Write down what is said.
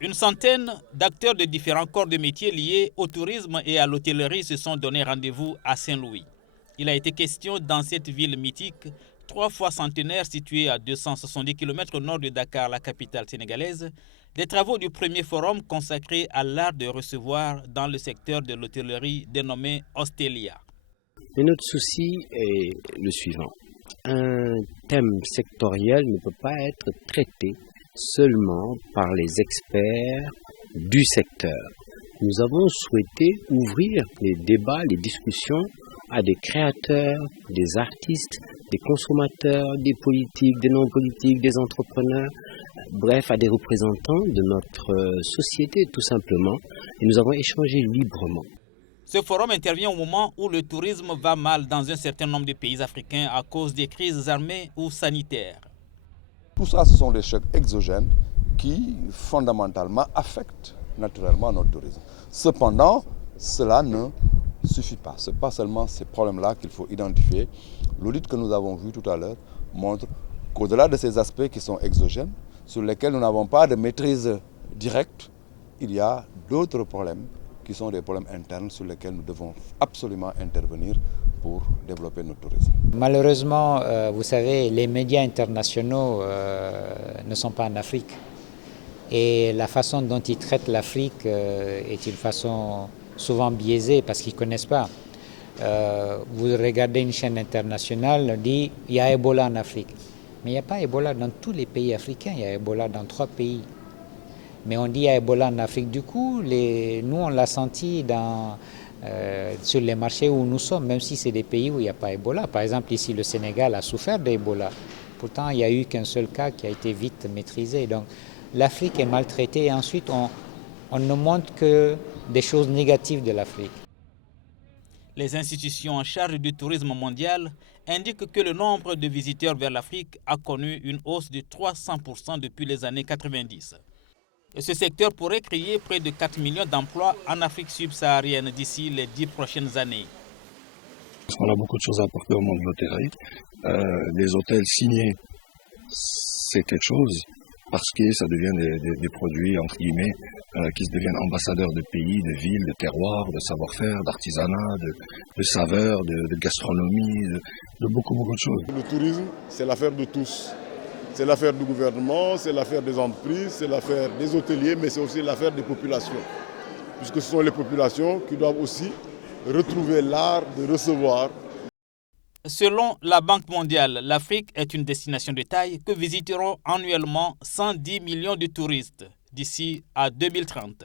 Une centaine d'acteurs de différents corps de métiers liés au tourisme et à l'hôtellerie se sont donné rendez-vous à Saint-Louis. Il a été question dans cette ville mythique, 3 fois centenaire située à 270 km au nord de Dakar, la capitale sénégalaise, des travaux du premier forum consacré à l'art de recevoir dans le secteur de l'hôtellerie dénommé Hostelia. Mais notre souci est le suivant. Un thème sectoriel ne peut pas être traité seulement par les experts du secteur. Nous avons souhaité ouvrir les débats, les discussions à des créateurs, des artistes, des consommateurs, des politiques, des non-politiques, des entrepreneurs, bref, à des représentants de notre société tout simplement. Et nous avons échangé librement. Ce forum intervient au moment où le tourisme va mal dans un certain nombre de pays africains à cause des crises armées ou sanitaires. Tout ça, ce sont des chocs exogènes qui, fondamentalement, affectent naturellement notre tourisme. Cependant, cela ne suffit pas. Ce n'est pas seulement ces problèmes-là qu'il faut identifier. L'audit que nous avons vu tout à l'heure montre qu'au-delà de ces aspects qui sont exogènes, sur lesquels nous n'avons pas de maîtrise directe, il y a d'autres problèmes qui sont des problèmes internes sur lesquels nous devons absolument intervenir pour développer notre tourisme. Malheureusement, vous savez, les médias internationaux ne sont pas en Afrique. Et la façon dont ils traitent l'Afrique est une façon souvent biaisée parce qu'ils ne connaissent pas. Vous regardez une chaîne internationale, on dit il y a Ebola en Afrique. Mais il n'y a pas Ebola dans tous les pays africains, il y a Ebola dans 3 pays. Mais on dit il y a Ebola en Afrique. Du coup, nous on l'a senti sur les marchés où nous sommes, même si c'est des pays où il n'y a pas Ebola. Par exemple, ici, le Sénégal a souffert d'Ebola. Pourtant, il n'y a eu qu'un seul cas qui a été vite maîtrisé. Donc, l'Afrique est maltraitée et ensuite, on ne montre que des choses négatives de l'Afrique. Les institutions en charge du tourisme mondial indiquent que le nombre de visiteurs vers l'Afrique a connu une hausse de 300% depuis les années 90. Et ce secteur pourrait créer près de 4 millions d'emplois en Afrique subsaharienne d'ici les 10 prochaines années. On a beaucoup de choses à apporter au monde de l'hôtellerie. Les hôtels signés, c'est quelque chose parce que ça devient des produits, entre guillemets, qui deviennent ambassadeurs de pays, de villes, de terroirs, de savoir-faire, d'artisanat, de saveurs, de gastronomie, de beaucoup de choses. Le tourisme, c'est l'affaire de tous. C'est l'affaire du gouvernement, c'est l'affaire des entreprises, c'est l'affaire des hôteliers, mais c'est aussi l'affaire des populations. Puisque ce sont les populations qui doivent aussi retrouver l'art de recevoir. Selon la Banque mondiale, l'Afrique est une destination de taille que visiteront annuellement 110 millions de touristes d'ici à 2030.